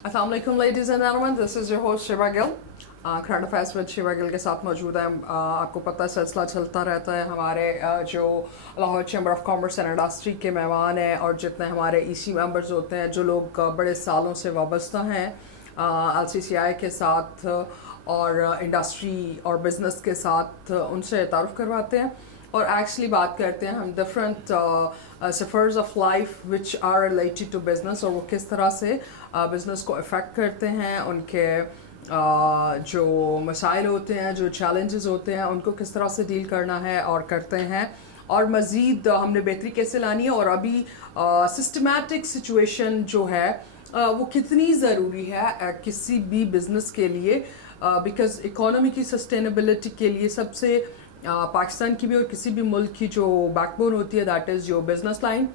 Assalamu alaikum ladies and gentlemen, this is your host Shiva Gill. Current affairs with Shiva Gill के साथ मौजूद है। आपको पता है सिलसिला चलता रहता है। हमारे जो Lahore Chamber of Commerce and Industry के मेहमान हैं और जितने हमारे ईसी मेंबर्स होते हैं जो लोग बड़े सालों से वाबस्ता हैं LCCI के साथ और इंडस्ट्री और बिज़नेस के साथ, उनसे तारुफ करवाते हैं और एक्चुअली बात करते हैं हम different spheres of life which are related to business और वो किस तरह से बिज़नेस को अफेक्ट करते हैं, उनके जो मसाइल होते हैं, जो चैलेंजेस होते हैं, उनको किस तरह से डील करना है और करते हैं और मज़ीद हमने बेहतरी कैसे लानी है और अभी सिस्टमैटिक सिचुएशन जो है वो कितनी ज़रूरी है किसी भी बिज़नेस के लिए, बिकॉज़ इकोनॉमी की सस्टेनेबिलिटी के लिए सबसे पाकिस्तान की भी और किसी भी मुल्क की जो बैकबोन होती है that is your business line.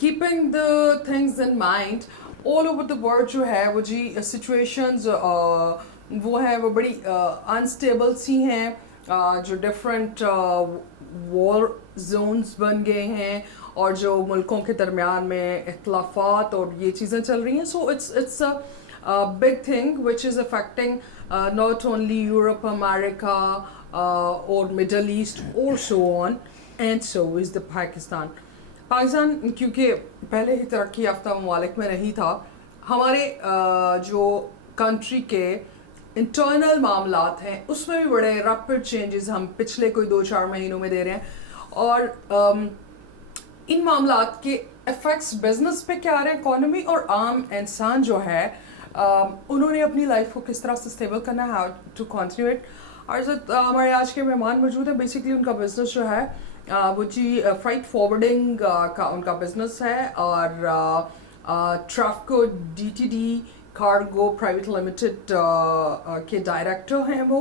Keeping the things in mind all over the world जो है वो जी सिचुएशंस वो है वो बड़ी अनस्टेबल सी हैं, जो डिफरेंट वॉर जोन्स बन गए हैं और जो मुल्कों के दरमियान में इख्तलाफात और ये चीज़ें चल रही हैं। So it's a big thing which is affecting not only Europe, America or Middle East, also on, and so is the Pakistan. Pakistan क्योंकि पहले ही तरक्की याफ्ता ममालिक में नहीं था, हमारे जो कंट्री के इंटरनल मामलात हैं उसमें भी बड़े रैपिड चेंजेस हम पिछले कोई 2-4 महीनों में दे रहे हैं और इन मामलात के इफ़ेक्ट्स बिजनेस पे क्या आ रहे हैं, इकोनॉमी और आम इंसान जो है उन्होंने अपनी लाइफ को किस तरह से स्टेबल करना है, हाउ टू कंटिन्यू इट। और जो हमारे आज के मेहमान मौजूद हैं, बेसिकली उनका बिजनेस जो है वो जी फ्राइट फॉरवर्डिंग का उनका बिजनेस है और ट्राफको DTD कार्गो प्राइवेट लिमिटेड के डायरेक्टर हैं वो।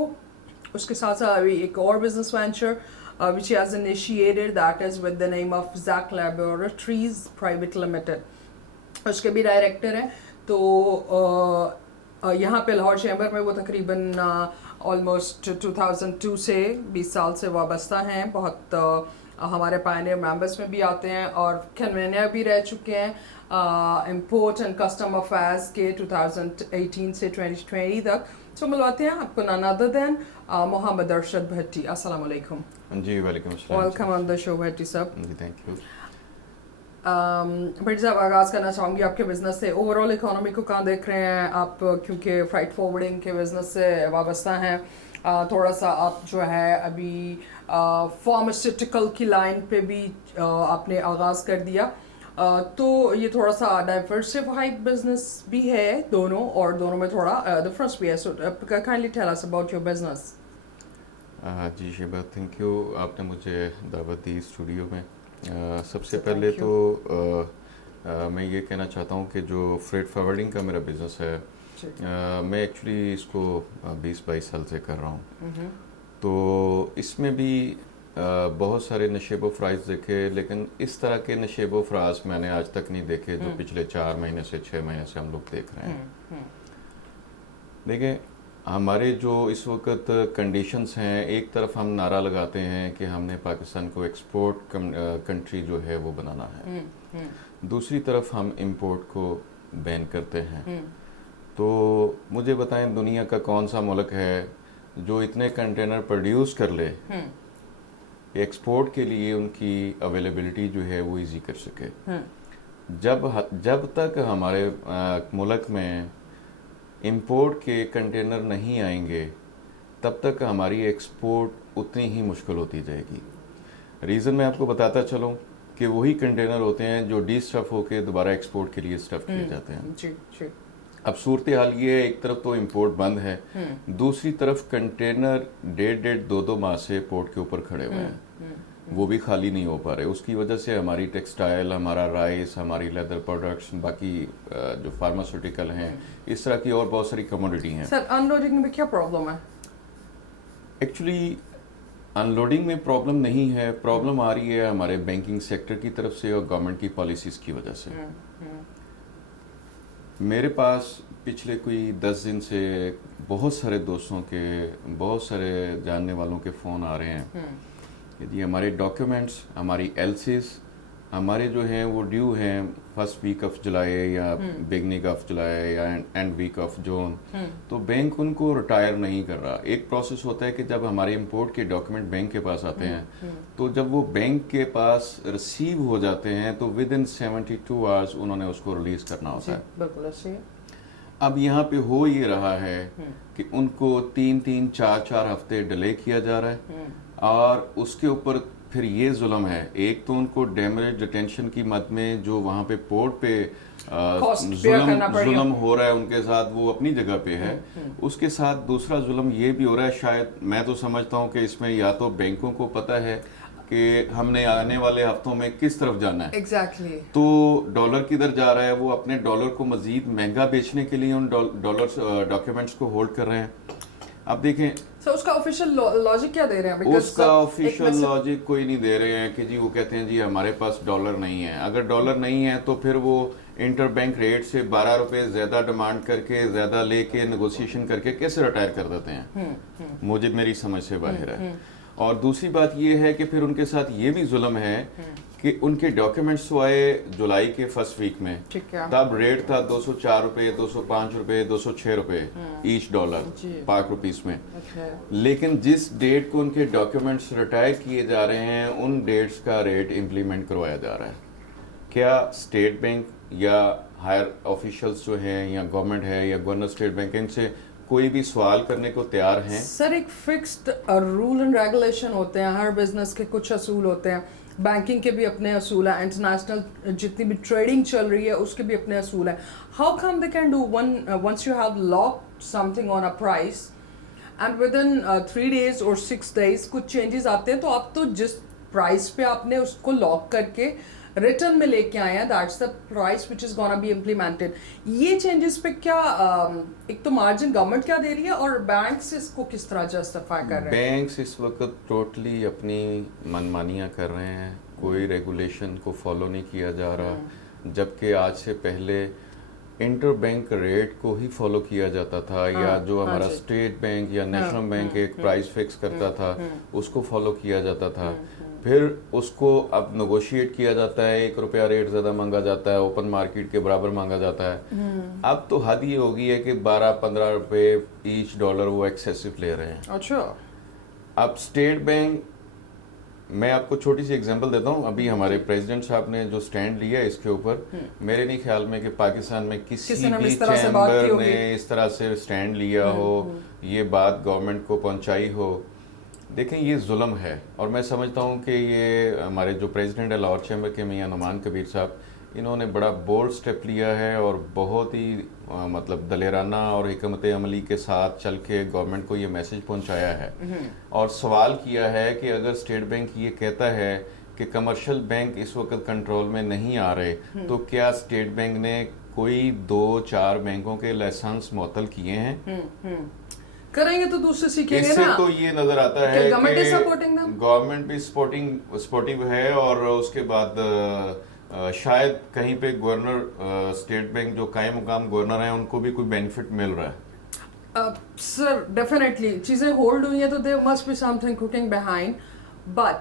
उसके साथ साथ अभी एक और business venture which he has initiated that is with the name of Zach Laboratories Private Limited, उसके भी डायरेक्टर हैं। तो यहाँ पे लाहौर चैम्बर में वो तकरीबन ऑलमोस्ट 2002 से 20 साल से वाबस्ता हैं। बहुत हमारे पायनियर मेंबर्स में भी आते हैं और कन्वेनियर भी रह चुके हैं इंपोर्ट एंड कस्टम अफेयर्स के 2018 से 2020 तक। तो मिलवाते हैं आपको none other than Mohammad Arshad Bhatti. अस्सलाम वालेकुम। जी वालेकुम अस्सलाम। Welcome on the show Bhatti साहब। जी थैंक यू। भट्टी साहब, आगाज़ करना चाहूँगी आपके बिज़नेस से। ओवरऑल इकोनॉमी को कहाँ देख रहे हैं आप, क्योंकि फ्राइट फॉरवर्डिंग के बिज़नेस से वाबस्ता हैं, थोड़ा सा आप जो है अभी फार्मास्यूटिकल की लाइन पे भी आपने आगाज़ कर दिया, तो ये थोड़ा सा डाइवर्सिफाइड बिजनेस भी है दोनों और दोनों में थोड़ा डिफरेंस भी है। So kindly tell us about your business. जी शिबा, थैंक यू, आपने मुझे दावत दी स्टूडियो में। सबसे पहले तो मैं ये कहना चाहता हूँ कि जो फ्रेट फॉरवर्डिंग का मेरा बिज़नेस है, मैं एक्चुअली इसको 20-22 साल से कर रहा हूँ। तो इसमें भी बहुत सारे नशेब फ़राइज़ देखे, लेकिन इस तरह के नशेब फ़राज मैंने आज तक नहीं देखे जो पिछले 4 महीने से 6 महीने से हम लोग देख रहे हैं। देखें, हमारे जो इस वक्त कंडीशंस हैं, एक तरफ हम नारा लगाते हैं कि हमने पाकिस्तान को एक्सपोर्ट कंट्री जो है वो बनाना है, दूसरी तरफ हम इंपोर्ट को बैन करते हैं। तो मुझे बताएं, दुनिया का कौन सा मुल्क है जो इतने कंटेनर प्रोड्यूस कर ले, एक्सपोर्ट के लिए उनकी अवेलेबिलिटी जो है वो इजी कर सके। जब तक हमारे मुल्क में इंपोर्ट के कंटेनर नहीं आएंगे तब तक हमारी एक्सपोर्ट उतनी ही मुश्किल होती जाएगी। रीज़न मैं आपको बताता चलूँ कि वही कंटेनर होते हैं जो डी स्टफ होके दोबारा एक्सपोर्ट के लिए स्टफ किए जाते हैं। जी। अब सूरत हाल ये है, एक तरफ तो इंपोर्ट बंद है, दूसरी तरफ कंटेनर 1.5-2 माह से पोर्ट के ऊपर खड़े हुए हैं, वो भी खाली नहीं हो पा रहे। उसकी वजह से हमारी टेक्सटाइल, हमारा राइस, हमारी लेदर प्रोडक्ट्स, बाकी जो फार्मास्यूटिकल हैं, इस तरह की और बहुत सारी कमोडिटी हैं। सर, अनलोडिंग में क्या प्रॉब्लम है? एक्चुअली अनलोडिंग में प्रॉब्लम नहीं है, प्रॉब्लम आ रही है हमारे बैंकिंग सेक्टर की तरफ से और गवर्नमेंट की पॉलिसीज़ की वजह से। मेरे पास पिछले कोई 10 दिन से बहुत सारे दोस्तों के, बहुत सारे जानने वालों के फ़ोन आ रहे हैं कि जी हमारे डॉक्यूमेंट्स, हमारी LCs हमारे जो हैं वो ड्यू हैं फर्स्ट वीक ऑफ जुलाई या बिगनिंग ऑफ जुलाई या एंड वीक ऑफ जून, तो बैंक उनको रिटायर नहीं कर रहा। एक प्रोसेस होता है कि जब हमारे इंपोर्ट के डॉक्यूमेंट बैंक के पास आते हैं तो जब वो बैंक के पास रिसीव हो जाते हैं तो विद इन 72 आवर्स उन्होंने उसको रिलीज करना होता है। बिल्कुल ऐसे ही है। अब यहाँ पे हो ये रहा है कि उनको 3-3, 4-4 हफ्ते डिले किया जा रहा है और उसके ऊपर फिर ये जुल्म है। एक तो उनको डैमेज डिटेंशन की मद में जो वहाँ पे पोर्ट पे जुल्म हो रहा है उनके साथ, वो अपनी जगह पे है। उसके साथ दूसरा जुल्म ये भी हो रहा है, शायद मैं तो समझता हूँ कि इसमें या तो बैंकों को पता है कि हमने आने वाले हफ्तों में किस तरफ जाना है, Exactly. तो डॉलर किधर जा रहा है, वो अपने डॉलर को मजीद महंगा बेचने के लिए उन डॉलर डॉक्यूमेंट्स को होल्ड कर रहे हैं। अब देखें So उसका ऑफिशियल लॉजिक क्या दे रहे हैं? Because उसका ऑफिशियल लॉजिक कोई नहीं दे रहे हैं कि जी वो कहते हैं जी हमारे पास डॉलर नहीं है। अगर डॉलर नहीं है तो फिर वो इंटर बैंक रेट से 12 रुपए ज्यादा डिमांड करके ज्यादा लेके नेगोशिएशन करके कैसे रिटायर कर देते हैं, मुझे मेरी समझ से बाहर है। और दूसरी बात ये है कि फिर उनके साथ ये भी जुल्म है कि उनके डॉक्यूमेंट्स तो आए जुलाई के फर्स्ट वीक में, तब रेट था 204 रुपए, 205 रुपए, 206 रुपए ईच डॉलर पाक रुपीस में। लेकिन जिस डेट को उनके डॉक्यूमेंट्स रिटायर किए जा रहे हैं उन डेट्स का रेट इम्प्लीमेंट करवाया जा रहा है। क्या स्टेट बैंक या हायर ऑफिशियल्स जो हैं या गवर्नमेंट है या गवर्नर स्टेट बैंक इनसे कोई भी सवाल करने को तैयार हैं? सर एक फिक्स्ड रूल एंड रेगुलेशन होते हैं, हर बिजनेस के कुछ असूल होते हैं, बैंकिंग के भी अपने असूल हैं, इंटरनेशनल जितनी भी ट्रेडिंग चल रही है उसके भी अपने असूल हैं। How come they can do once you have locked something on a price and within 3 days और 6 days कुछ चेंजेस आते हैं, तो आप तो जिस प्राइस पे आपने उसको लॉक करके रिटर्न में लेके आए हैं, that's the price which is gonna be implemented. ये चेंजेस पे क्या एक तो मार्जिन गवर्नमेंट क्या दे रही है और बैंक्स इसको किस तरह जस्टिफाई कर रहे हैं? बैंक्स इस वक्त टोटली अपनी मनमानियां कर रहे हैं, कोई रेगुलेशन को फॉलो नहीं किया जा रहा, जबकि आज से पहले इंटर बैंक रेट को ही फॉलो किया जाता था, या जो हमारा स्टेट बैंक या नेशनल बैंक एक प्राइस फिक्स करता था उसको फॉलो किया जाता था। फिर उसको अब नेगोशिएट किया जाता है, 1 रुपया रेट ज्यादा मांगा जाता है, ओपन मार्केट के बराबर मांगा जाता है। अब तो हद ये हो गई है कि 12-15 रुपए ईच डॉलर वो एक्सेसिव ले रहे हैं। अच्छा। अब स्टेट बैंक, मैं आपको छोटी सी एग्जांपल देता हूँ। अभी हमारे प्रेसिडेंट साहब ने जो स्टैंड लिया है इसके ऊपर, मेरे नहीं ख्याल में कि पाकिस्तान में किसी भी चैम्बर ने इस तरह से स्टैंड लिया हो, ये बात गवर्नमेंट को पहुंचाई हो। देखें ये जुल्म है, और मैं समझता हूँ कि ये हमारे जो प्रेसिडेंट है लाहौर चैम्बर के मियां नुमान कबीर साहब, इन्होंने बड़ा बोल्ड स्टेप लिया है और बहुत ही मतलब दलेराना और हिकमत अमली के साथ चल के गवर्नमेंट को ये मैसेज पहुंचाया है और सवाल किया है कि अगर स्टेट बैंक ये कहता है कि कमर्शियल बैंक इस वक्त कंट्रोल में नहीं आ रहे, तो क्या स्टेट बैंक ने कोई 2-4 बैंकों के लाइसेंस मुअत्तल किए हैं? करेंगे तो दूसरे सीखेंगे इससे ना। तो ये नजर आता है कि गवर्नमेंट भी सपोर्टिव है, और उसके बाद शायद कहीं पे गवर्नर स्टेट बैंक जो कायम मुकाम गवर्नर हैं उनको भी कोई बेनिफिट मिल रहा है। सर डेफिनेटली चीजें होल्ड हुई हैं तो there must be something cooking behind, but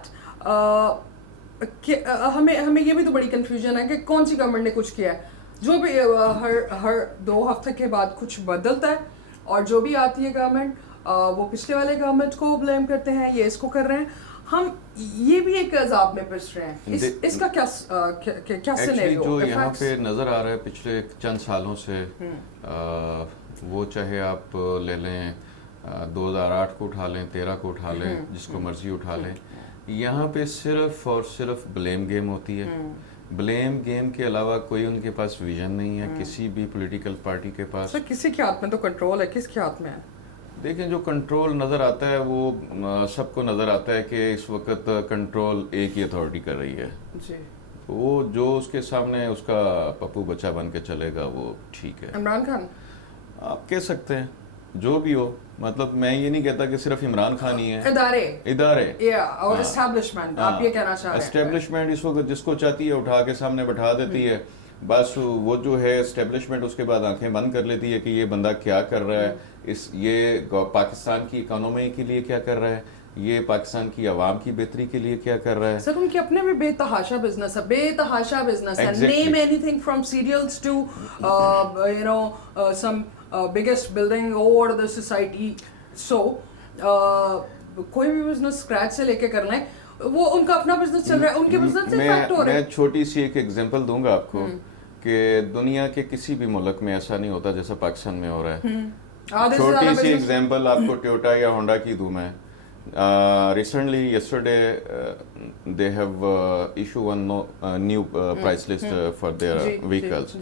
हमें ये भी तो बड़ी कंफ्यूजन है कि कौन सी गवर्नमेंट ने कुछ किया है। जो भी हर 2 हफ्ते के बाद कुछ बदलता है, और जो भी आती है गवर्नमेंट वो पिछले वाले गवर्नमेंट को ब्लेम करते हैं, ये इसको कर रहे हैं। हम ये भी एक अजाब में पिस रहे हैं। इसका क्या सिनेरियो जो यहाँ पे नजर आ रहा है पिछले चंद सालों से, वो चाहे आप ले लें 2008 को उठा लें, 13 को उठा लें, जिसको मर्जी उठा लें, यहाँ पे सिर्फ और सिर्फ ब्लेम गेम होती है। ब्लेम गेम के अलावा कोई उनके पास विजन नहीं है किसी भी पॉलिटिकल पार्टी के पास। सर किसी के हाथ में तो कंट्रोल है, किसके हाथ में है? देखें जो कंट्रोल नजर आता है वो सबको नजर आता है कि इस वक्त कंट्रोल एक ही अथॉरिटी कर रही है जी। तो वो जो उसके सामने उसका पप्पू बच्चा बन के चलेगा वो ठीक है। इमरान खान आप कह सकते हैं, जो भी हो, मतलब मैं ये नहीं कहता कि सिर्फ इमरान खान ही है। इदारे और एस्टैब्लिशमेंट, आप ये कहना चाह रहे हैं? एस्टैब्लिशमेंट इस वक्त जिसको चाहती है उठा के सामने बैठा देती है, बस वो जो है एस्टैब्लिशमेंट उसके बाद आंखें बंद कर लेती है कि ये बंदा क्या कर रहा है, یہ پاکستان کی اکانومی کے لیے کیا کر رہا ہے, یہ پاکستان کی عوام کی بہتری کے لیے کیا کر رہا ہے. سر ان کے اپنے بھی بے تحاشا بزنس ہے, بے تحاشا بزنس ہے. Name anything from cereals to you know some biggest building over the society. So کوئی بھی بزنس اسکریچ سے لے کے کر لیں, وہ ان کا اپنا بزنس چل رہا ہے, ان کے بزنس سے افیکٹ ہو رہا ہے. میں چھوٹی سی ایک ایگزامپل دوں گا آپ کو کہ دنیا کے کسی بھی ملک میں ایسا نہیں ہوتا جیسا پاکستان میں ہو رہا ہے. چھوٹی سی ایگزامپل آپ کو ٹویوٹا یا ہونڈا کی دوں میں. Recently, yesterday, they have issued one new price list for their vehicles.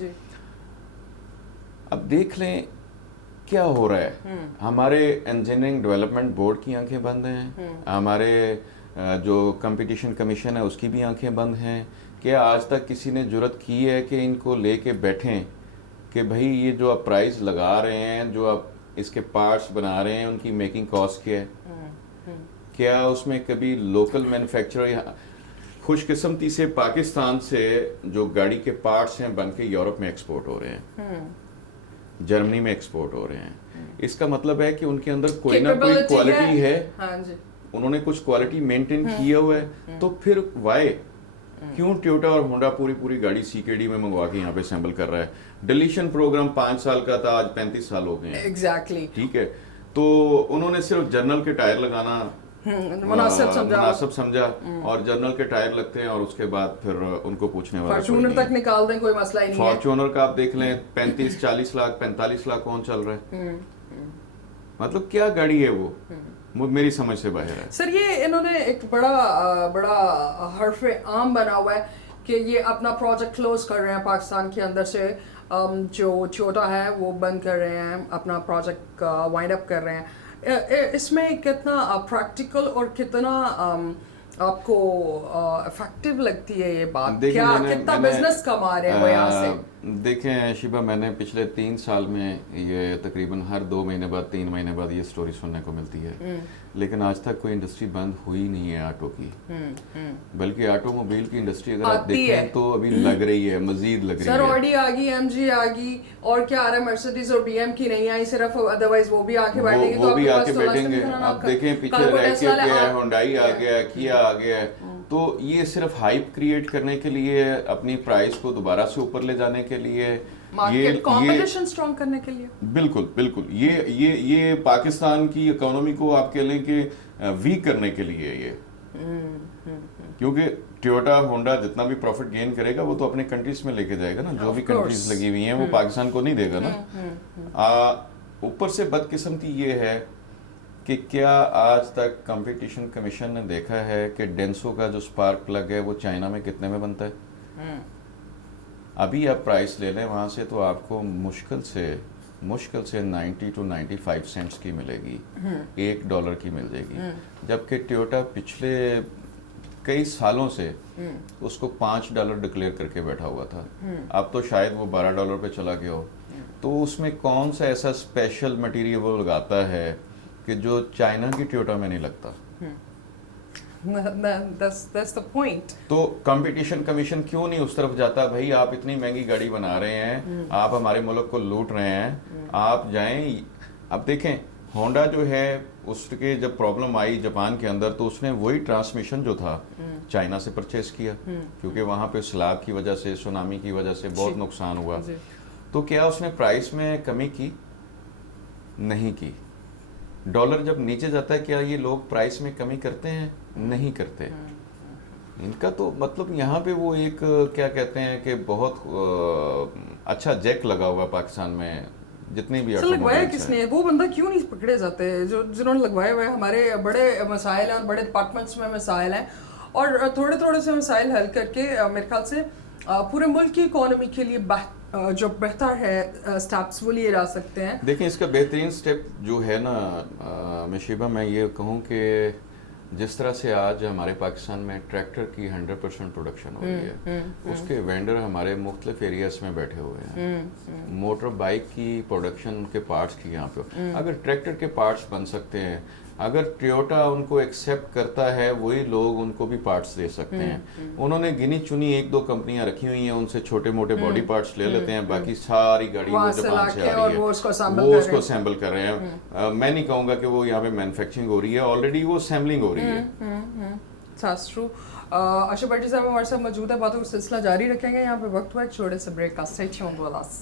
اب دیکھ لیں کیا ہو رہا ہے. ہمارے انجینئرنگ ڈیولپمنٹ بورڈ کی آنکھیں بند ہیں, ہمارے جو کمپٹیشن کمیشن ہے اس کی بھی آنکھیں بند ہیں. کیا آج تک کسی نے جرت کی ہے کہ ان کو لے کے بیٹھیں کہ بھائی یہ جو آپ پرائز لگا رہے ہیں, جو آپ اس کے پارٹس بنا رہے ہیں, ان کی میکنگ کاسٹ کیا ہے؟ کیا اس میں کبھی لوکل مینوفیکچرر, خوش قسمتی سے پاکستان سے جو گاڑی کے پارٹس ہیں بن کے یورپ میں ایکسپورٹ ہو رہے ہیں, جرمنی میں ایکسپورٹ ہو رہے ہیں. اس کا مطلب ہے کہ ان کے اندر کوئی نہ کوئی کوالٹی ہے, انہوں نے کچھ کوالٹی مینٹین کیا ہوا ہے. تو پھر وائی کیوں ٹویوٹا اور ہونڈا پوری گاڑی CKD میں منگوا کے یہاں پہ اسمبل کر رہا ہے؟ ڈلیشن پروگرام 5 سال کا تھا, آج 35 سال ہو گئے ہیں. ایگزیکٹلی. ٹھیک ہے, تو انہوں نے صرف جرنل کے ٹائر لگانا مناسب سمجھا, اور جرنل کے ٹائر لگتے ہیں اور اس کے بعد پھر ان کو پوچھنے والا فارچونر تک نکال دیں, کوئی مسئلہ ہی نہیں ہے. فارچونر کا آپ دیکھ لیں 35-40 لاکھ 45 لاکھ کون چل رہا ہے. مطلب کیا گاڑی ہے وہ میری سمجھ سے باہر ہے. سر یہ انہوں نے ایک بڑا حرف عام بنا ہوا ہے کہ یہ اپنا پروجیکٹ کلوز کر رہے ہیں پاکستان کے اندر سے. جو چھوٹا ہے وہ بند کر رہے ہیں, اپنا پروجیکٹ وائنڈ اپ کر رہے ہیں. اس میں کتنا پریکٹیکل اور کتنا آپ کو افیکٹو لگتی ہے یہ بات؟ کیا کتنا بزنس کما رہے ہیں وہ یہاں سے؟ دیکھیں شیبہ, میں نے پچھلے 3 سال میں یہ تقریباً ہر 2 مہینے بعد 3 مہینے بعد یہ سٹوری سننے کو ملتی ہے, لیکن آج تک کوئی انڈسٹری بند ہوئی نہیں ہے آٹو کی. بلکہ آٹو موبائل کی انڈسٹری اگر آپ دیکھیں تو ابھی لگ رہی ہے, مزید لگ رہی ہے. سر آڈی آ گئی, MG آ گئی, اور کیا آ رہا ہے, مرسیڈیز اور BM کی نہیں آئی صرف, ادروائز وہ بھی آ کے بیٹھیں گے. وہ بھی آ کے بیٹھیں گے. آپ دیکھیں پیچھے ریکٹ گیا ہے, ہونڈائی آ گیا ہے, کیا آ گیا ہے. تو یہ صرف ہائپ کریٹ کرنے کے لیے, اپنی پرائز کو دوبارہ سے اوپر لے جانے کے لیے, مارکیٹ کمپٹیشن سٹرونگ کرنے کے لیے. بالکل یہ پاکستان کی اکانومی کو آپ کہہ لیں کہ ویک کرنے کے لیے یہ, کیونکہ ٹویوٹا ہونڈا جتنا بھی پروفٹ گین کرے گا وہ تو اپنے کنٹریز میں لے کے جائے گا نا, جو بھی کنٹریز لگی ہوئی ہیں وہ پاکستان کو نہیں دے گا نا. اوپر سے بدقسمتی یہ ہے کہ کیا آج تک کمپٹیشن کمیشن نے دیکھا ہے کہ ڈینسو کا جو سپارک پلگ ہے وہ چائنا میں کتنے میں بنتا ہے؟ ابھی آپ پرائس لے لیں وہاں سے تو آپ کو مشکل سے 90 to 95 سینٹس کی ملے گی, $1 کی مل جائے گی. جبکہ ٹویوٹا پچھلے کئی سالوں سے اس کو $5 ڈکلیئر کر کے بیٹھا ہوا تھا, اب تو شاید وہ $12 پہ چلا گیا ہو. تو اس میں کون سا ایسا اسپیشل مٹیریل وہ لگاتا ہے کہ جو چائنا کی ٹویوٹا میں نہیں لگتا؟ That's the point. تو کمپٹیشن کمیشن کیوں نہیں اس طرف جاتا؟ بھائی آپ اتنی مہنگی گاڑی بنا رہے ہیں, آپ ہمارے ملک کو لوٹ رہے ہیں, آپ جائیں. اب دیکھیں ہونڈا جو ہے, اس کے جب پرابلم آئی جاپان کے اندر تو اس نے وہی ٹرانسمیشن جو تھا چائنا سے پرچیز کیا, کیونکہ وہاں پہ سیلاب کی وجہ سے, سونامی کی وجہ سے بہت نقصان ہوا. تو کیا اس نے پرائس میں کمی کی؟ نہیں کی. ڈالر جب نیچے جاتا ہے کیا یہ لوگ پرائس میں کمی کرتے ہیں؟ نہیں کرتے. ان کا تو مطلب یہاں پہ وہ ایک کیا کہتے ہیں کہ بہت اچھا جیک لگا ہوا ہے پاکستان میں, جتنی بھی لگوایا کس نے, وہ بندہ کیوں نہیں پکڑے جاتے جنہوں نے لگوائے ہوئے؟ ہمارے بڑے مسائل ہیں اور بڑے ڈپارٹمنٹس میں مسائل ہیں, اور تھوڑے سے مسائل حل کر کے میرے خیال سے پورے ملک کی اکانومی کے لیے جو بہتر ہے سٹیپس وہ لیے جا سکتے ہیں. دیکھیں اس کا بہترین سٹیپ جو ہے نا مشیبہ, میں یہ کہوں کہ جس طرح سے آج ہمارے پاکستان میں ٹریکٹر کی 100% پروڈکشن ہو رہی ہے, اس کے وینڈر ہمارے مختلف ایریاز میں بیٹھے ہوئے ہیں. موٹر بائک کی پروڈکشن کے پارٹس کی یہاں پہ, اگر ٹریکٹر کے پارٹس بن سکتے ہیں, अगर टोयोटा उनको एक्सेप्ट करता है वही लोग उनको भी पार्ट्स दे सकते हैं। उन्होंने गिनी चुनी एक दो कंपनियां रखी हुई हैं, उनसे छोटे मोटे बॉडी पार्ट्स ले लेते हैं, बाकी सारी गाड़ी वो जापान से आ रही है, वो उसको असेंबल कर रहे हैं। मैं नहीं कहूंगा कि वो यहाँ पे मैन्युफैक्चरिंग हो रही है, ऑलरेडी वो असेंबलिंग हो रही है। That's true. अशोक भट्टी साहब हमारे साथ मौजूद है, बातों का सिलसिला जारी रखेंगे। यहाँ पे वक्त हुआ एक छोटे से ब्रेक का। Stay tuned with us.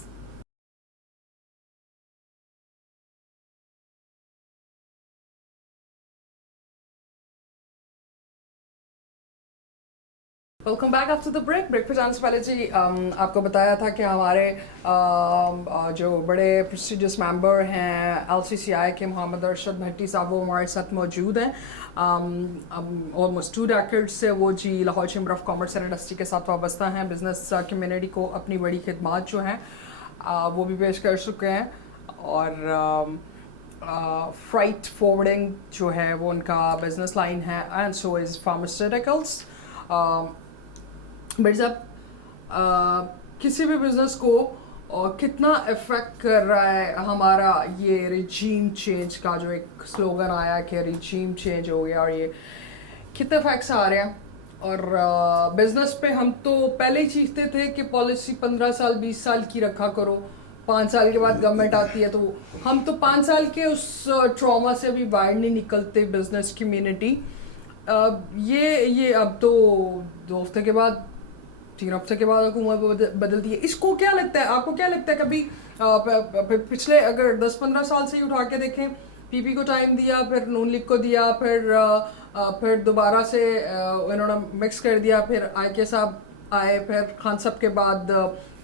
Welcome back after the break. Break पे जाने से पहले जी आपको बताया था कि हमारे जो बड़े प्रेस्टिजियस मेंबर हैं LCCI के मोहम्मद अरशद भट्टी साहब, वो हमारे साथ मौजूद हैं। ऑलमोस्ट 2 डेकेड से वो जी Lahore Chamber of Commerce and Industry के साथ वाबस्ता हैं। बिजनेस कम्युनिटी को अपनी बड़ी खिदमात जो हैं वो भी पेश कर चुके हैं, और फ्राइट फॉरवर्डिंग जो है वो उनका बिजनेस लाइन है, एंड सो इज़ फार्मास्यूटिकल्स। भाई साहब, किसी भी बिजनेस को कितना इफेक्ट कर रहा है हमारा ये रिजीम चेंज का जो एक स्लोगन आया कि रिजीम चेंज हो गया, और ये कितने इफेक्ट्स आ रहे हैं? और बिजनेस पे हम तो पहले ही चीखते थे कि पॉलिसी 15 साल 20 साल की रखा करो, 5 साल के बाद गवर्नमेंट आती है, तो हम तो 5 साल के उस ट्रॉमा से भी बाहर नहीं निकलते बिजनेस कम्युनिटी। ये अब तो 2 हफ्ते के बाद, 3 हफ्ते के बाद हुकूमत बदलती है। इसको क्या लगता है, आपको क्या लगता है? कभी पिछले अगर 10-15 साल से ही उठा के देखें, पीपी को टाइम दिया, फिर नून लीग को दिया, फिर दोबारा से इन्होंने मिक्स कर दिया, फिर आईके साहब आए, फिर खान साहब के बाद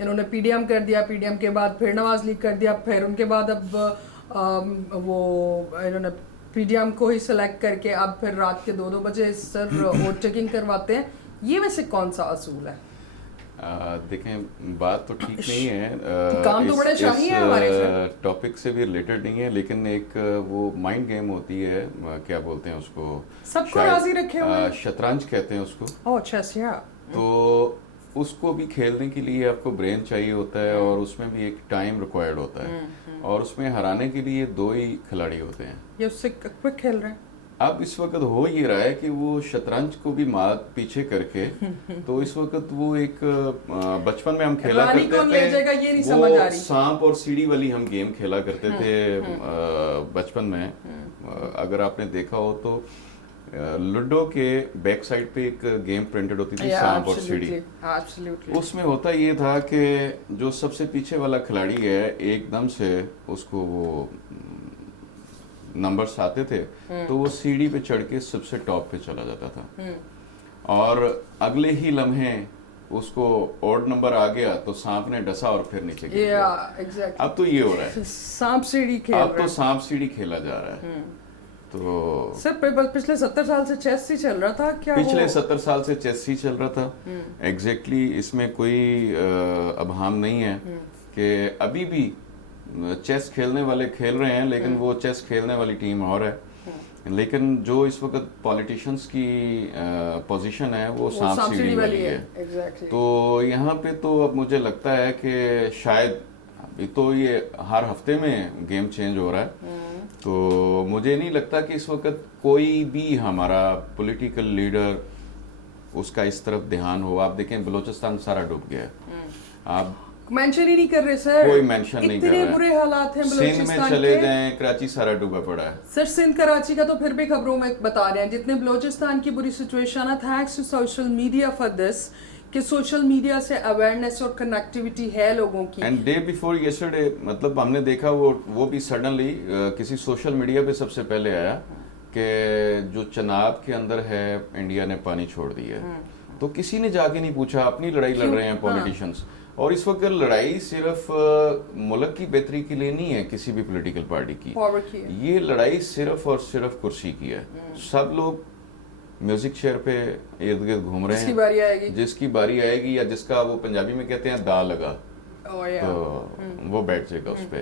इन्होंने पीडीएम कर दिया, पीडीएम के बाद फिर नवाज लीग कर दिया, फिर उनके बाद अब वो इन्होंने पीडीएम को ही सिलेक्ट करके अब फिर रात के 2-2 बजे सर वोट चेकिंग करवाते हैं। ये वैसे कौन सा असूल है? देखें, बात तो ठीक नहीं है, काम तो बड़े शाही है हमारे टॉपिक से भी रिलेटेड नहीं है, लेकिन एक वो माइंड गेम होती है, क्या बोलते हैं उसको, सबको राजी रखे हुए, शतरंज कहते हैं उसको। ओह चेस, या तो उसको भी खेलने के लिए आपको ब्रेन चाहिए होता है, और उसमें भी एक टाइम रिक्वायर्ड होता है, और उसमें हराने के लिए 2 ही खिलाड़ी होते हैं। ये उससे क्विक खेल रहे हैं। अब इस वक्त हो ये रहा है कि वो शतरंज को भी मात पीछे करके तो इस वक्त वो एक बचपन में हम खेला करते थे, ये नहीं समझ आ रही। सांप और सीढ़ी वाली हम गेम खेला करते थे बचपन में। अगर आपने देखा हो तो लूडो के बैक साइड पे एक गेम प्रिंटेड होती थी, सांप और सीढ़ी। उसमें होता ये था कि जो सबसे पीछे वाला खिलाड़ी है, एकदम से उसको वो नंबर्स आते थे तो वो सीढ़ी पे चढ़ के सबसे टॉप पे चला जाता था, और अगले ही लम्हे उसको ऑड नंबर आ गया तो सांप ने डसा और फिर नीचे गिर गया। exactly. अब तो ये हो रहा है, सांप सीढ़ी खेल, अब तो सांप सीढ़ी खेला जा रहा है। तो सर पिछले 70 साल से चेस ही चल रहा था क्या? पिछले 70 साल से चेस ही चल रहा था। एग्जैक्टली इसमें कोई अबहाम नहीं है कि अभी भी चेस खेलने वाले खेल रहे हैं, लेकिन वो चेस खेलने वाली टीम और है। लेकिन जो इस वक्त पॉलिटिशियंस की पोजीशन है वो सांप सीढ़ी वाली है। exactly. तो यहाँ पे तो अब मुझे लगता है कि शायद अभी तो ये हर हफ्ते में गेम चेंज हो रहा है, तो मुझे नहीं लगता कि इस वक्त कोई भी हमारा पॉलिटिकल लीडर उसका इस तरफ ध्यान हो। आप देखें बलूचिस्तान सारा डूब गया है, आप मेंशन ही नहीं कर रहे सर, कोई मेंशन नहीं कर रहा है। इतने बुरे हालात हैं बलूचिस्तान में चले जाएं, कराची सारा डूबा पड़ा है। सर सिंध कराची का तो फिर भी खबरों में बता रहे हैं जितने बलूचिस्तान की बुरी सिचुएशन है। Thanks to social media for this, कि सोशल मीडिया से अवेयरनेस और कनेक्टिविटी है लोगों की। एंड डे बिफोर यस्टरडे, मतलब हमने देखा वो भी सडनली किसी सोशल मीडिया पे सबसे पहले आया कि जो चनाब के अंदर है इंडिया ने पानी छोड़ दिया है। तो किसी ने जाके नहीं पूछा, अपनी लड़ाई लड़ रहे हैं पॉलिटिशियंस। और इस वक्त लड़ाई सिर्फ मुल्क की बेहतरी के लिए नहीं है किसी भी पॉलिटिकल पार्टी की, ये लड़ाई सिर्फ और सिर्फ कुर्सी की है। सब लोग म्यूजिक चेयर पे इर्द गिर्द घूम रहे हैं, जिसकी बारी आएगी या जिसका वो पंजाबी में कहते हैं दा लगा, तो वो बैठ जाएगा उस पे।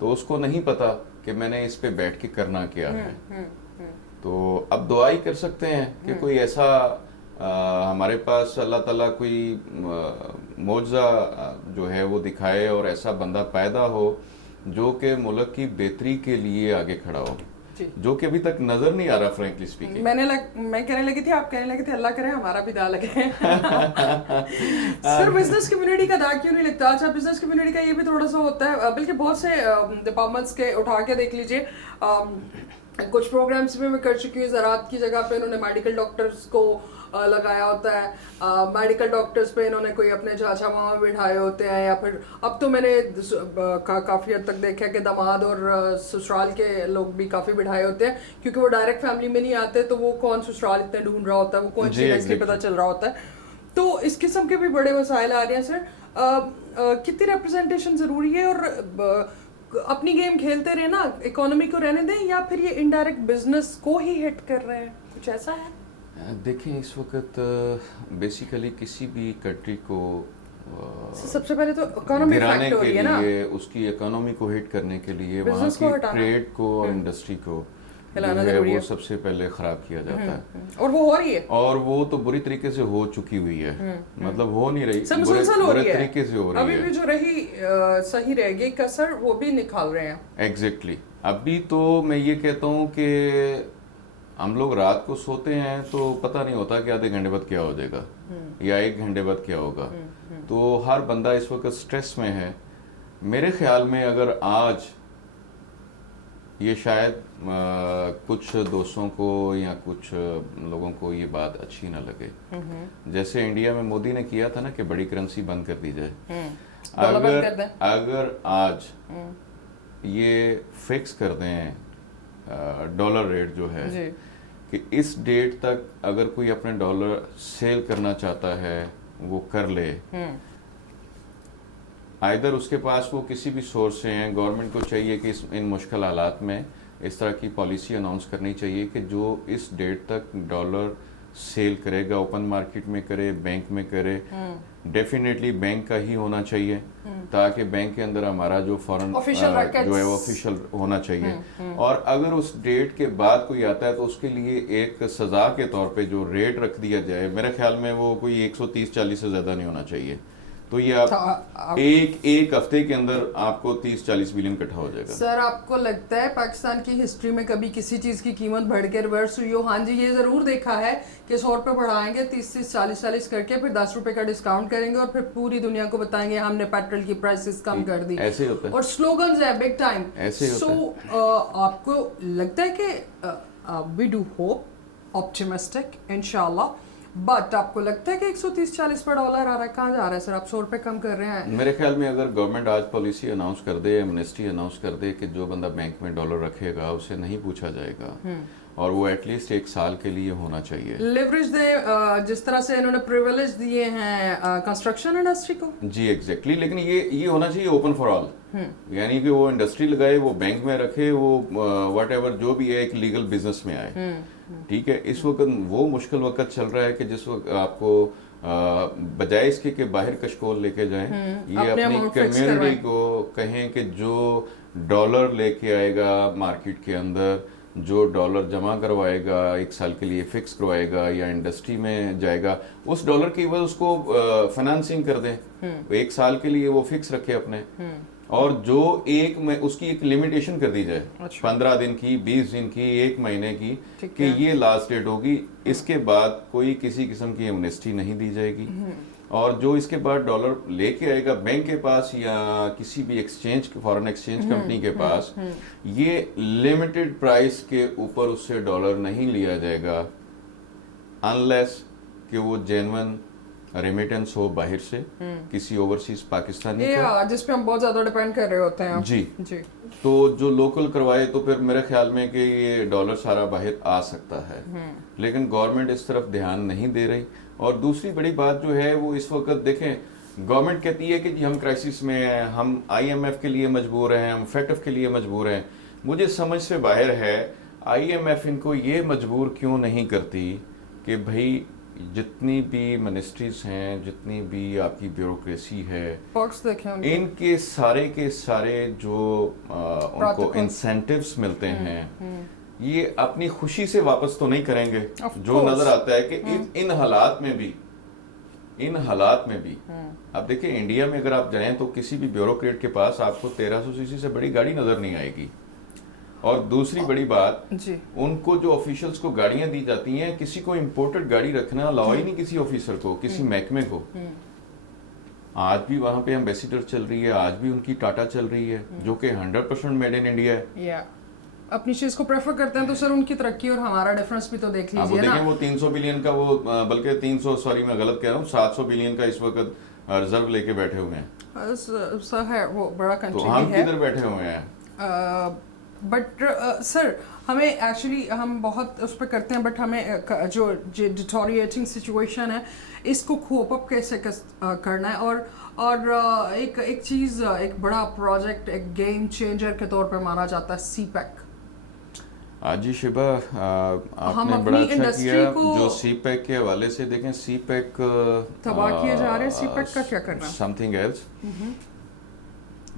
तो उसको नहीं पता कि मैंने इस पे बैठ के करना क्या है। तो अब दुआ ही कर सकते हैं कि कोई ऐसा हमारे पास अल्लाह ताला कोई मौजज़ा जो है वो दिखाए और ऐसा बंदा पैदा हो जो कि मुल्क की बेहतरी के लिए आगे खड़ा हो। جو کہ ابھی تک نظر نہیں آ رہا فرینکلی اسپیکنگ. میں کہنے لگی تھی, آپ کہنے لگے تھے اللہ کرے ہمارا بھی دا لگے. سر بزنس کمیونٹی کا دا کیوں نہیں لگتا؟ اچھا بزنس کمیونٹی کا یہ بھی تھوڑا سا ہوتا ہے, بلکہ بہت سے ڈپارٹمنٹس کے اٹھا کے دیکھ لیجیے, کچھ پروگرامس میں کر چکی ہوں, زراعت کی جگہ پہ انہوں نے میڈیکل ڈاکٹرز کو لگایا ہوتا ہے, میڈیکل ڈاکٹرز پہ انہوں نے کوئی اپنے چاچا ماما بٹھائے ہوتے ہیں, یا پھر اب تو میں نے کافی حد تک دیکھا کہ داماد اور سسرال کے لوگ بھی کافی بٹھائے ہوتے ہیں, کیونکہ وہ ڈائریکٹ فیملی میں نہیں آتے, تو وہ کون سسرال اتنے ڈھونڈ رہا ہوتا ہے, وہ کون سی نسلی پتہ چل رہا ہوتا ہے. تو اس قسم کے بھی بڑے مسائل آ رہے ہیں. سر کتنی ریپرزنٹیشن ضروری ہے, اور اپنی گیم کھیلتے رہے نا, اکانومی کو رہنے دیں, یا پھر یہ انڈائریکٹ بزنس کو ہی ہٹ کر رہے ہیں, کچھ ایسا ہے؟ دیکھیں اس وقت بیسیکلی کسی بھی کنٹری کو سب سے پہلے تو اکانومی گرانے فیکٹر کے ہے نا, لیے, اس کی اکانومی کو ہٹ کرنے کے لیے وہاں کی ٹریڈ کو اور انڈسٹری کو جو ہے وہ سب سے پہلے خراب کیا جاتا ہے, اور وہ ہو رہی ہے, اور وہ تو بری طریقے سے ہو چکی ہوئی ہے, مطلب ہو نہیں رہی, مسلسل ہو رہی ہے, طریقے سے ہو رہی ہے. ابھی بھی جو رہی صحیح رہ گئی کسر وہ بھی نکال رہے ہیں. ایگزیکٹلی. ابھی تو میں یہ کہتا ہوں کہ ہم لوگ رات کو سوتے ہیں تو پتہ نہیں ہوتا کہ آدھے گھنٹے بعد کیا ہو جائے گا یا 1 گھنٹے بعد کیا ہوگا. تو ہر بندہ اس وقت سٹریس میں ہے. میرے خیال میں اگر آج یہ شاید کچھ دوستوں کو یا کچھ لوگوں کو یہ بات اچھی نہ لگے, جیسے انڈیا میں مودی نے کیا تھا نا کہ بڑی کرنسی بند کر دی جائے, اگر آج یہ فکس کر دیں ڈالر ریٹ جو ہے کہ اس ڈیٹ تک اگر کوئی اپنے ڈالر سیل کرنا چاہتا ہے وہ کر لے, آئدر اس کے پاس وہ کسی بھی سورس سے ہیں, گورنمنٹ کو چاہیے کہ ان مشکل حالات میں اس طرح کی پالیسی اناؤنس کرنی چاہیے کہ جو اس ڈیٹ تک ڈالر سیل کرے گا اوپن مارکیٹ میں کرے, بینک میں کرے, ڈیفینیٹلی بینک کا ہی ہونا چاہیے, تاکہ بینک کے اندر ہمارا جو فورن جو ہے وہ آفیشیل ہونا چاہیے. اور اگر اس ڈیٹ کے بعد کوئی آتا ہے تو اس کے لیے ایک سزا کے طور پہ جو ریٹ رکھ دیا جائے, میرے خیال میں وہ کوئی 130-40 سے زیادہ نہیں ہونا چاہیے. تو یہ آپ ایک ہفتے کے اندر آپ کو 30-40 بلین اکٹھا ہو جائے گا. سر آپ کو لگتا ہے پاکستان کی ہسٹری میں کبھی کسی چیز کی قیمت بڑھ کے ریورس ہوئی ہو؟ ہاں جی, یہ ضرور دیکھا ہے کہ 100 روپے بڑھائیں گے, 30-40 کر کے پھر 10 روپے کا ڈسکاؤنٹ کریں گے, اور پھر پوری دنیا کو بتائیں گے ہم نے پیٹرول کی پرائسز کم کر دی, ایسے ہی ہوتا ہے, اور سلوگنز ہیں بگ ٹائم. سو آپ کو لگتا ہے کہ وی ڈو ہوپ آپٹیمسٹک انشاءاللہ, بٹ آپ کو لگتا ہے کہ 130-40 پر ڈالر آ رہا ہے, کہاں جا رہا ہے سر؟ آپ 100 روپے کم کر رہے ہیں. میرے خیال میں اگر گورنمنٹ آج پالیسی اناؤنس کر دے, ایمنسٹی اناؤنس کر دے کہ جو بندہ بینک میں ڈالر رکھے گا اسے نہیں پوچھا جائے گا, اور وہ ایٹ لیسٹ 1 سال کے لیے ہونا چاہیے. لیوریج دے, جس طرح سے انہوں نے پریویلیج دیے ہیں کنسٹرکشن انڈسٹری کو. جی ایگزیکٹلی, لیکن یہ ہونا چاہیے اوپن فار آل, یعنی کہ وہ انڈسٹری لگائے, وہ بینک میں رکھے, وہ واٹ ایور جو بھی ہے ایک لیگل بزنس میں آئے. ٹھیک ہے, اس وقت وہ مشکل وقت چل رہا ہے کہ جس وقت آپ کو بجائے اس کے کہ باہر کشکول لے کے جائیں, یہ اپنی کمیونٹی کو کہیں کہ جو ڈالر لے کے آئے گا مارکیٹ کے اندر, جو ڈالر جمع کروائے گا 1 سال کے لیے فکس کروائے گا یا انڈسٹری میں جائے گا, اس ڈالر کی وجہ اس کو فائنانسنگ کر دیں, 1 سال کے لیے وہ فکس رکھے اپنے, اور جو اس کی ایک لمیٹیشن کر دی جائے 15 دن کی, 20 دن کی, 1 مہینے کی, کہ یہ لاسٹ ڈیٹ ہوگی, اس کے بعد کوئی کسی قسم کی ایمنسٹی نہیں دی جائے گی. اور جو اس کے بعد ڈالر لے کے آئے گا بینک کے پاس یا کسی بھی ایکسچینج فارن ایکسچینج کمپنی کے پاس, یہ لمیٹڈ پرائس کے اوپر اس سے ڈالر نہیں لیا جائے گا انلیس کہ وہ جینون ریمیٹنس ہو باہر سے کسی اوورسیز پاکستانی کا, جس پہ ہم بہت زیادہ ڈیپینڈ کر رہے ہوتے ہیں. جی, تو جو لوکل کروائے تو پھر میرے خیال میں کہ یہ ڈالر سارا باہر آ سکتا ہے, لیکن گورنمنٹ اس طرف دھیان نہیں دے رہی. اور دوسری بڑی بات جو ہے وہ اس وقت دیکھیں, گورنمنٹ کہتی ہے کہ جی ہم کرائسس میں ہیں, ہم IMF کے لیے مجبور ہیں, ہم FATF کے لیے مجبور ہیں. مجھے سمجھ سے باہر ہے IMF ان کو یہ مجبور کیوں نہیں کرتی کہ بھائی جتنی بھی منسٹریز ہیں, جتنی بھی آپ کی بیوروکریسی ہے, ان کے سارے جو ان کو انسینٹیوز ملتے ہیں, یہ اپنی خوشی سے واپس تو نہیں کریں گے. جو نظر آتا ہے کہ ان حالات میں بھی اب دیکھیں انڈیا میں اگر آپ جائیں تو کسی بھی بیوروکریٹ کے پاس آپ کو 1300 cc سے بڑی گاڑی نظر نہیں آئے گی. اور دوسری بڑی بات جی ان کو جو آفیشلس کو گاڑیاں دی جاتی ہیں کسی کو امپورٹڈ گاڑی رکھنا الاؤ ہی نہیں کسی آفیسر کو کسی محکمے کو. آج بھی وہاں پہ ایمبیسیڈر چل رہی ہے, آج بھی ان کی ٹاٹا چل رہی ہے جو کہ 100% میڈ ان انڈیا ہے. یا اپنی چیز کو پریفر کرتے ہیں تو سر ان کی ترقی اور ہمارا ڈفرنس بھی تو دیکھ آپ وہ لیجیے نا. دیکھیں وہ 300 بلین کا وہ بلکہ 300 سوری میں غلط کہہ رہا ہوں 700 بلین کا اس وقت ریزرو لے کے بیٹھے ہوئے ہیں. سر ہے وہ بڑا تو کنٹری ہم بھی ہے کدھر بیٹھے ہوئے ہیں؟ بٹ سر ہمیں ایکچولی ہم بہت اس پہ کرتے ہیں بٹ ہمیں جو ڈیٹوریٹنگ سچویشن ہے اس کو کوپ اپ کیسے کرنا ہے. اور ایک چیز ایک بڑا پروجیکٹ ایک گیم چینجر کے طور پہ مانا جاتا ہے سی پیک. جی شبہ آپ ہم نے اپنی بڑا اچھا انڈسٹری کیا کو جو سی پیک کے حوالے سے دیکھیں. سی پیک تباہ کیے جا رہے ہیں. سی پیک کا کیا کرنا؟ Something else.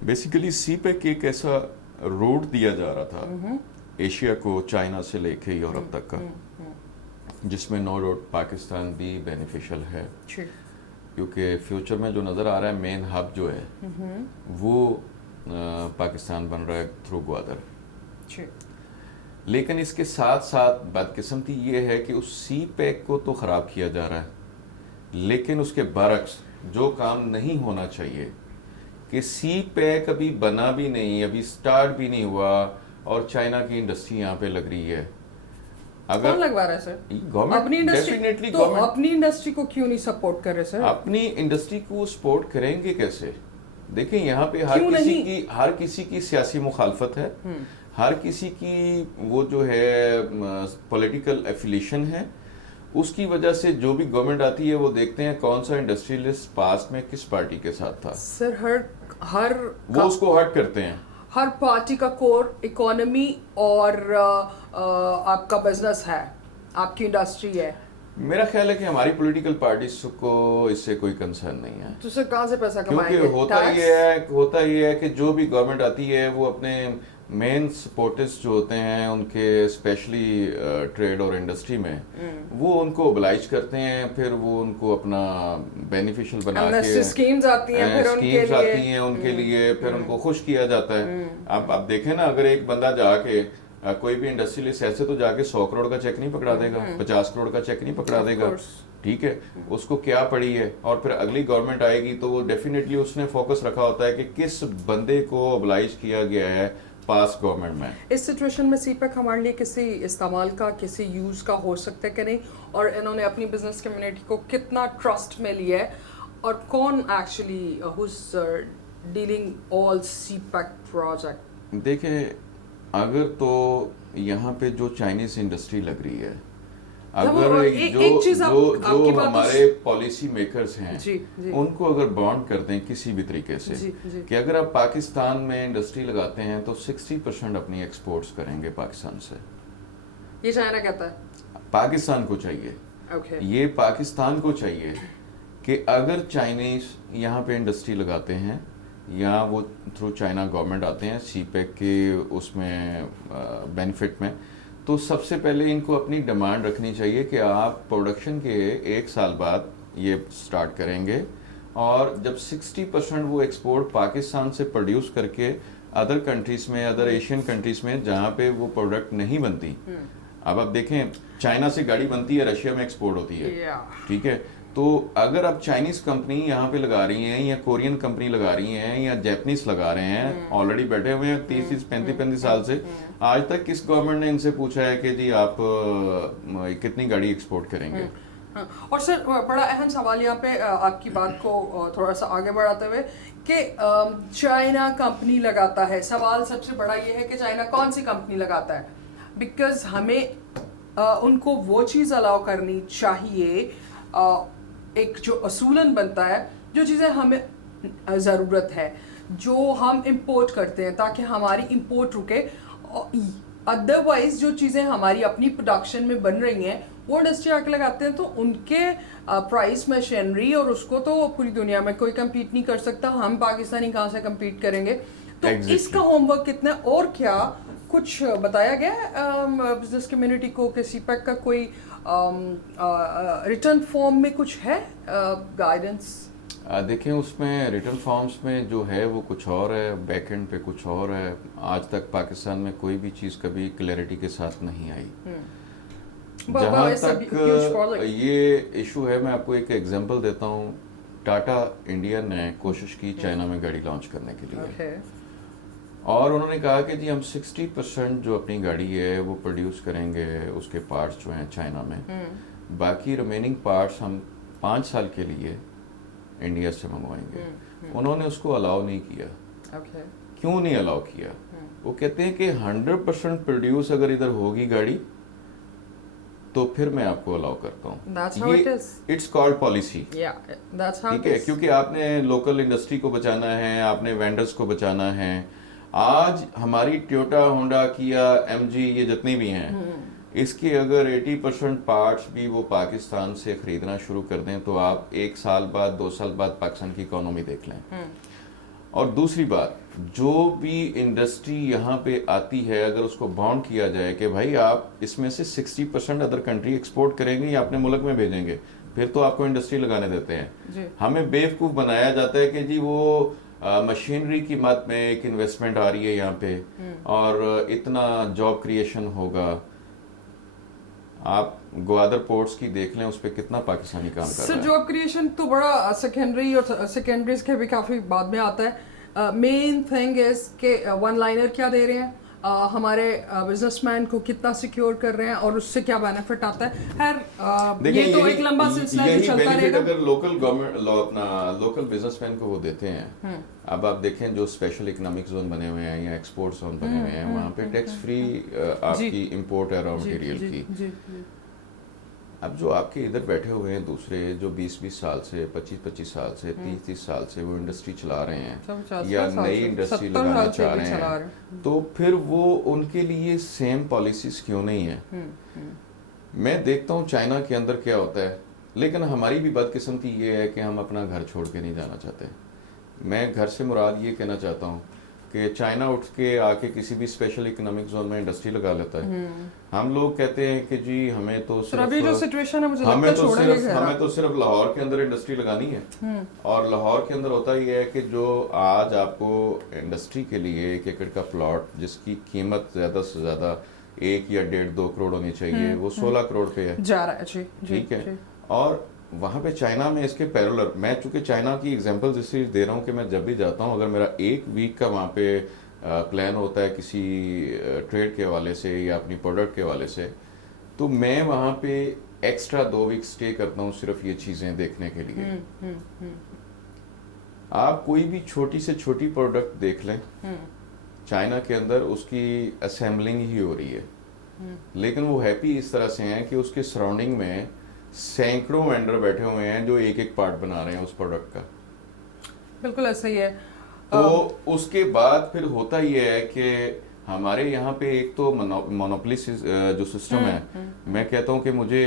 Basically C peak ایک ایسا روٹ دیا جا رہا تھا ایشیا کو چائنا سے لے کے یورپ تک کا جس میں نو ڈاؤٹ پاکستان بھی بینیفیشل ہے کیونکہ فیوچر میں جو نظر آ رہا ہے مین ہب جو ہے وہ پاکستان بن رہا ہے تھرو گوادر. لیکن اس کے ساتھ ساتھ بدقسمتی یہ ہے کہ اس سی پیک کو تو خراب کیا جا رہا ہے لیکن اس کے برعکس جو کام نہیں ہونا چاہیے کہ سی پیک ابھی بنا بھی نہیں, ابھی سٹارٹ بھی نہیں ہوا اور چائنا کی انڈسٹری یہاں پہ لگ رہی ہے. کون لگوا رہا ہے سر؟ اپنی انڈسٹری. تو اپنی انڈسٹری کو کیوں نہیں سپورٹ کر رہے سر؟ اپنی انڈسٹری کو سپورٹ کریں گے کیسے؟ دیکھیں یہاں پہ ہر کسی کی سیاسی مخالفت ہے, ہر کسی کی وہ جو ہے پولیٹیکل ایفیلیشن ہے. اس کی وجہ سے جو بھی گورنمنٹ آتی ہے وہ دیکھتے ہیں کون سا انڈسٹریلسٹ پاس میں کس پارٹی کے ساتھ تھا سر. ہر وہ اس کو ہرٹ کرتے ہیں. ہر پارٹی کا کور اکانومی اور آپ کا بزنس ہے, آپ کی انڈسٹری ہے. میرا خیال ہے کہ ہماری پولیٹیکل پارٹیز کو اس سے کوئی کنسرن نہیں ہے. تو سر کہاں سے پیسہ کمائیں گے؟ کیونکہ ہوتا یہ ہے کہ جو بھی گورنمنٹ آتی ہے وہ اپنے مین سپورٹرز جو ہوتے ہیں ان کے اسپیشلی ٹریڈ اور انڈسٹری میں وہ ان کو oblige کرتے ہیں, پھر وہ ان کو اپنا بینیفیشل بنا کے اسکیمز آتی ہیں ان کے لیے, پھر ان کو خوش کیا جاتا ہے. اب دیکھیں نا اگر ایک بندہ جا کے کوئی بھی انڈسٹریلسٹ ایسے تو جا کے 100 کروڑ کا چیک نہیں پکڑا دے گا, 50 کروڑ کا چیک نہیں پکڑا دے گا. ٹھیک ہے, اس کو کیا پڑی ہے اور پھر اگلی گورنمنٹ آئے گی تو وہ ڈیفینیٹلی اس نے فوکس رکھا ہوتا ہے کہ کس بندے کو oblige کیا گیا ہے پاس گورنمنٹ میں. اس سچویشن میں سی پیک ہمارے لیے کسی استعمال کا کسی یوز کا ہو سکتا ہے کہ نہیں, اور انہوں نے اپنی بزنس کمیونٹی کو کتنا ٹرسٹ میں لیا ہے, اور کون ایکچولی ہوز ڈیلنگ آل سی پیک پروجیکٹ؟ دیکھیں اگر تو یہاں پہ جو چائنیز انڈسٹری لگ رہی ہے, اگر جو ہمارے پالیسی میکرز ہیں ان کو اگر بانڈ کر دیں کسی بھی طریقے سے کہ اگر آپ پاکستان میں انڈسٹری لگاتے ہیں تو 60% اپنی ایکسپورٹس کریں گے پاکستان سے. یہ چائنا کہتا ہے پاکستان کو چاہیے, یہ پاکستان کو چاہیے کہ اگر چائنیز یہاں پہ انڈسٹری لگاتے ہیں یا وہ تھرو چائنا گورنمنٹ آتے ہیں سی پیک کے اس میں بینیفٹ میں, تو سب سے پہلے ان کو اپنی ڈیمانڈ رکھنی چاہیے کہ آپ پروڈکشن کے 1 سال بعد یہ سٹارٹ کریں گے, اور جب 60% وہ ایکسپورٹ پاکستان سے پروڈیوس کر کے ادر کنٹریز میں, ادر ایشین کنٹریز میں جہاں پہ وہ پروڈکٹ نہیں بنتی. اب آپ دیکھیں چائنا سے گاڑی بنتی ہے, رشیا میں ایکسپورٹ ہوتی ہے, ٹھیک ہے, تو اگر اب چائنیز کمپنی یہاں پہ لگا رہی ہیں یا کورین کمپنی لگا رہی ہیں یا جیپنیز لگا رہے ہیں, آلریڈی بیٹھے ہوئے ہیں 30-35 سال سے, آج تک کس گورنمنٹ نے ان سے پوچھا ہے کہ جی آپ کتنی گاڑی ایکسپورٹ کریں گے؟ اور سر بڑا اہم سوال یہاں پہ آپ کی بات کو تھوڑا سا آگے بڑھاتے ہوئے کہ چائنا کمپنی لگاتا ہے, سوال سب سے بڑا یہ ہے کہ چائنا کون سی کمپنی لگاتا ہے, بیکاز ہمیں ان کو وہ چیز الاؤ کرنی چاہیے, ایک جو اصولاً بنتا ہے جو چیزیں ہمیں ضرورت ہے جو ہم امپورٹ کرتے ہیں تاکہ ہماری امپورٹ رکے, ادروائز جو چیزیں ہماری اپنی پروڈکشن میں بن رہی ہیں وہ انڈسٹری آ کے لگاتے ہیں تو ان کے پرائس مشینری اور اس کو تو پوری دنیا میں کوئی کمپیٹ نہیں کر سکتا, ہم پاکستانی کہاں سے کمپیٹ کریں گے. تو اس کا ہوم ورک کتنا, اور کیا کچھ بتایا گیا ہے بزنس کمیونٹی کو کہ سی پیک کا کوئی ریٹرن فارم میں کچھ ہے گائیڈنس؟ देखें उसमें रिटर्न फॉर्म्स में जो है वो कुछ और है, बैक एंड पे कुछ और है. आज तक पाकिस्तान में कोई भी चीज़ कभी क्लैरिटी के साथ नहीं आई. जहाँ तक ये इशू है, मैं आपको एक एग्जांपल देता हूँ. टाटा इंडिया ने कोशिश की चाइना में गाड़ी लॉन्च करने के लिए, और उन्होंने कहा कि जी हम 60% जो अपनी गाड़ी है वो प्रोड्यूस करेंगे, उसके पार्ट्स जो हैं चाइना में, बाकी रिमेनिंग पार्ट्स हम 5 साल के लिए इंडिया से मंगवाएंगे. उन्होंने उसको अलाउ नहीं किया. क्यों नहीं अलाउ किया? वो कहते हैं कि 100% प्रोड्यूस अगर इधर होगी गाड़ी तो फिर मैं आपको अलाउ करता हूँ. ये इट्स कॉल्ड पॉलिसी. ठीक है, क्योंकि आपने लोकल इंडस्ट्री को बचाना है, आपने वेंडर्स को बचाना है. आज हमारी टोयोटा, होंडा, किया, एमजी, ये जितनी भी हैं, इसके अगर 80% पार्ट्स भी वो पाकिस्तान से खरीदना शुरू कर दें तो आप 1 साल बाद 2 साल बाद पाकिस्तान की इकोनॉमी देख लें. और दूसरी बात, जो भी इंडस्ट्री यहाँ पे आती है अगर उसको बाउंड किया जाए कि भाई आप इसमें से 60% अदर कंट्री एक्सपोर्ट करेंगे या अपने मुल्क में भेजेंगे, फिर तो आपको इंडस्ट्री लगाने देते हैं. हमें बेवकूफ़ बनाया जाता है कि जी वो मशीनरी की मत में एक इन्वेस्टमेंट आ रही है यहाँ पे और इतना जॉब क्रिएशन होगा. आप ग्वादर पोर्ट्स की देख लें, उस पर कितना पाकिस्तानी काम कर रहा है. जॉब क्रिएशन तो बड़ा सेकेंडरी और सेकेंडरीज के भी काफी बाद में आता है. मेन थिंग इज के वन लाइनर क्या दे रहे हैं, हमारे बिजनेसमैन को कितना सिक्योर कर रहे हैं और उससे क्या बेनिफिट आता है. खैर ये तो एक लंबा सिलसिला जो चलता रहेगा. अगर लोकल गवर्नमेंट अपना लोकल बिजनेसमैन को वो देते हैं. अब आप देखें जो स्पेशल इकोनॉमिक जोन बने हुए हैं या एक्सपोर्ट जोन बने हुए हैं, वहाँ पे टैक्स फ्री आपकी इंपोर्ट है रॉ मटेरियल की. अब जो आपके इधर बैठे हुए हैं दूसरे जो 20-20 साल से, 25-25 साल से, 30-30 साल से वो इंडस्ट्री चला रहे हैं या नई इंडस्ट्री लगाना चाह रहे हैं, तो फिर वो उनके लिए सेम पॉलिसीज क्यों नहीं है. मैं देखता हूँ चाइना के अंदर क्या होता है, लेकिन हमारी भी बदकिस्मती ये है कि हम अपना घर छोड़ के नहीं जाना चाहते. मैं घर से मुराद ये कहना चाहता हूँ कि चाइना उठ के आके किसी भी स्पेशल इकोनॉमिक जोन में इंडस्ट्री लगा लेता है. हम लोग कहते हैं कि जी हमें तो सिर्फ अभी जो सिचुएशन है मुझे लगता है हमें तो सिर्फ लाहौर के अंदर इंडस्ट्री लगानी है. और लाहौर के अंदर होता ये है कि जो आज आपको इंडस्ट्री के लिए 1 एकड़ का प्लॉट जिसकी कीमत ज्यादा से ज्यादा 1 या 1.5-2 करोड़ होनी चाहिए, वो 16 करोड़ पे है जा रहा है. ठीक है. और वहाँ पे चाइना में इसके पैरेलल, मैं चूंकि चाइना की एग्जांपल इसलिए दे रहा हूँ कि मैं जब भी जाता हूँ, अगर मेरा 1 वीक का वहाँ पे प्लान होता है किसी ट्रेड के हवाले से या अपनी प्रोडक्ट के हवाले से, तो मैं वहाँ पे एक्स्ट्रा 2 वीक स्टे करता हूँ सिर्फ ये चीज़ें देखने के लिए. आप कोई भी छोटी से छोटी प्रोडक्ट देख लें चाइना के अंदर, उसकी असेंबलिंग ही हो रही है, लेकिन वो हैप्पी इस तरह से हैं कि उसके सराउंडिंग में सैकड़ों वेंडर बैठे हुए हैं जो एक एक पार्ट बना रहे हैं उस प्रोडक्ट का. बिल्कुल ऐसा ही है. तो उसके बाद फिर होता ये है कि हमारे यहाँ पे एक तो मोनोपोली जो सिस्टम है, मैं कहता हूँ कि मुझे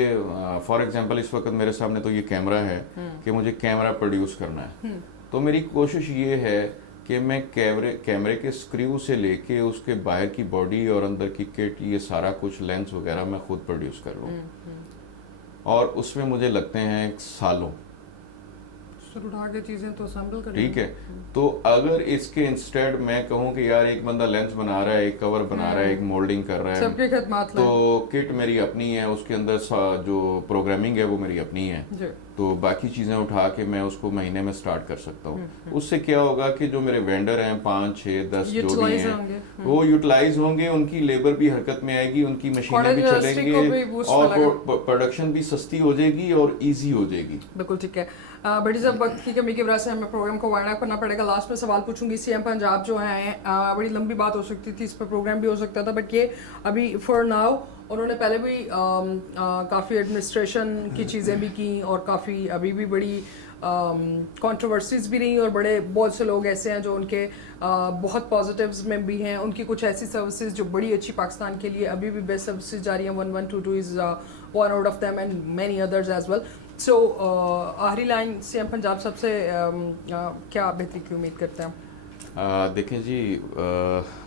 फॉर एग्जांपल इस वक्त मेरे सामने तो ये कैमरा है कि मुझे कैमरा प्रोड्यूस करना है, तो मेरी कोशिश ये है कि मैं कैमरे के स्क्रू से लेके उसके बाहर की बॉडी और अंदर की किट, ये सारा कुछ लेंस वगैरह मैं खुद प्रोड्यूस कर लूँ. और उसमें मुझे लगते हैं सालों. उठा के चीजें तो असेंबल करें. ठीक है. तो अगर इसके इंस्टेड मैं कहूँ कि यार एक बंदा लेंस बना रहा है, एक कवर बना रहा है, एक मोल्डिंग कर रहा है, सबके खिदमत, तो किट मेरी अपनी है, उसके अंदर जो प्रोग्रामिंग है वो मेरी अपनी है, तो बाकी चीजें उठा के मैं उसको महीने में स्टार्ट कर सकता हूँ. उससे क्या होगा कि जो मेरे वेंडर हैं 5, 6, 10 जो भी हैं वो यूटिलाइज होंगे, उनकी लेबर भी हरकत में आएगी, उनकी मशीनें भी चलेंगी और प्रोडक्शन भी सस्ती हो जाएगी और इजी हो जाएगी. बिल्कुल ठीक है. बड़ी जब वक्त की कमी की वजह से हमें प्रोग्राम को वाइंड अप करना पड़ेगा. लास्ट में सवाल पूछूंगी, सीएम पंजाब जो है बड़ी लंबी बात हो सकती थी, इस पर प्रोग्राम भी हो सकता था, बट ये अभी फॉर नाउ उन्होंने पहले भी काफ़ी एडमिनिस्ट्रेशन की चीज़ें भी की और काफ़ी अभी भी बड़ी कंट्रोवर्सीज भी रही और बड़े बहुत से लोग ऐसे हैं जो उनके बहुत पॉजिटिव्स में भी हैं. उनकी कुछ ऐसी सर्विसेज जो बड़ी अच्छी पाकिस्तान के लिए अभी भी बेस्ट सर्विसेज जा रही हैं. 1122 is one out of them and many others as well. So आखिरी लाइन, सीएम पंजाब सबसे क्या बेहतरी की उम्मीद करते हैं? देखें जी,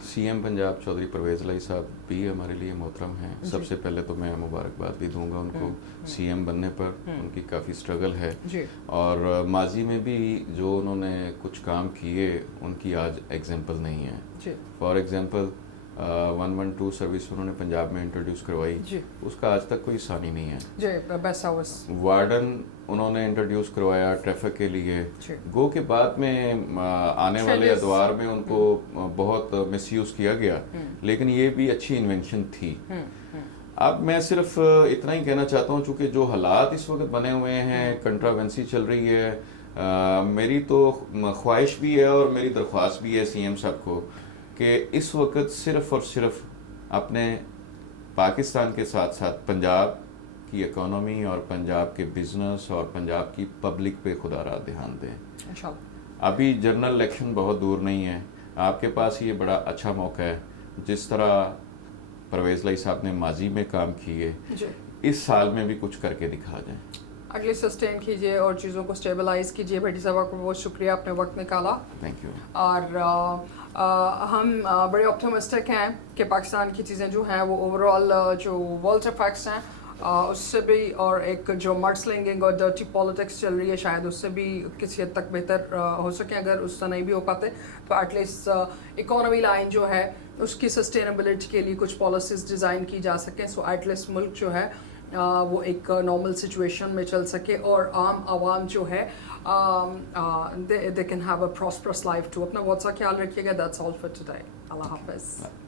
सीएम पंजाब चौधरी परवेज़ लाई साहब भी हमारे लिए मोहतरम हैं। सबसे पहले तो मैं मुबारकबाद भी दूंगा उनको सीएम बनने पर। उनकी काफ़ी स्ट्रगल है जी और माजी में भी जो उन्होंने कुछ काम किए उनकी आज एग्जांपल नहीं है। जी फॉर एग्जांपल 112 सर्विस उन्होंने पंजाब में इंट्रोड्यूस करवाई, जी उसका आज तक कोई सानी नहीं है। जी बेस्ट सर्विस वार्डन उन्होंने इंट्रोड्यूस करवाया ट्रैफिक के लिए, जी गो के बाद में आने वाले Changes. अदवार में उनको बहुत मिसयूज किया गया, लेकिन ये भी अच्छी इन्वेंशन थी। अब मैं सिर्फ इतना ही कहना चाहता हूँ, चूँकि जो हालात इस वक्त बने हुए हैं, कंट्रावेंसी चल रही है, मेरी तो ख्वाहिश भी है और मेरी दरख्वास्त भी है सीएम साहब को कि इस वक्त सिर्फ और सिर्फ अपने पाकिस्तान के साथ साथ पंजाब की इकोनॉमी और पंजाब के बिजनेस और पंजाब की पब्लिक पे खुदा रहा ध्यान दें। इंशाल्लाह। अभी जनरल इलेक्शन बहुत दूर नहीं है, आपके पास ये बड़ा अच्छा मौका है। जिस तरह परवेज़ लाई साहब ने माजी में काम किए, जी इस साल में भी कुछ करके दिखा जाए। अगले सस्टेन कीजिए और चीज़ों को स्टेबलाइज कीजिए। भट्टी साहब को बहुत शुक्रिया, आपने वक्त निकाला। Thank you. और हम बड़े ऑप्टिमिस्टिक हैं कि पाकिस्तान की चीज़ें जो हैं वो ओवरऑल जो वर्ल्ड इफेक्ट्स हैं उससे भी, और एक जो मड स्लिंगिंग और डर्टी पॉलिटिक्स चल रही है, शायद उससे भी किसी हद तक बेहतर हो सके। अगर उससे नहीं भी हो पाते तो एटलीस्ट इकोनॉमी लाइन जो है उसकी सस्टेनेबिलिटी के लिए कुछ पॉलिसीज़ डिज़ाइन की जा सकें, सो एटलीस्ट मुल्क जो है वो एक नॉर्मल सिचुएशन में चल सके और आम आवाम जो है they can have a prosperous life too. अपना बहुत सा ख्याल रखिएगा। That's all for today. अल्लाह हाफ़िज़।